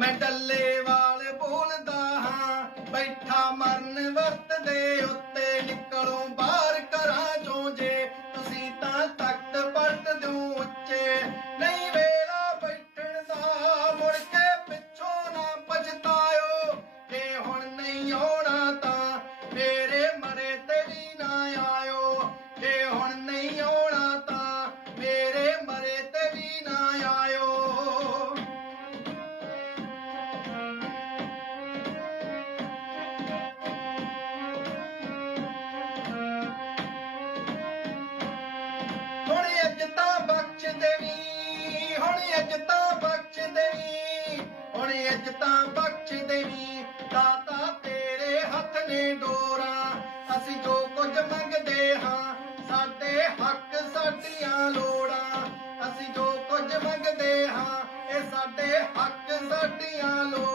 ਮੈਂ ਡੱਲੇ ਵਾਲ ਬੋਲਦਾ ਹਾਂ ਬੈਠਾ ਮਰਨ ਵਕਤ ਦੇ ਉੱਤੇ। ਅੱਜ ਬਖਸ਼ ਦੇਵੀ ਦਾਤਾ ਤੇਰੇ ਹੱਥ ਨੇ ਡੋਰਾ। ਅਸੀਂ ਜੋ ਕੁਝ ਮੰਗਦੇ ਹਾਂ, ਸਾਡੇ ਹੱਕ ਸਾਡੀਆਂ ਲੋੜਾਂ। ਅਸੀਂ ਜੋ ਕੁਝ ਮੰਗਦੇ ਹਾਂ, ਇਹ ਸਾਡੇ ਹੱਕ ਸਾਡੀਆਂ ਲੋੜਾਂ।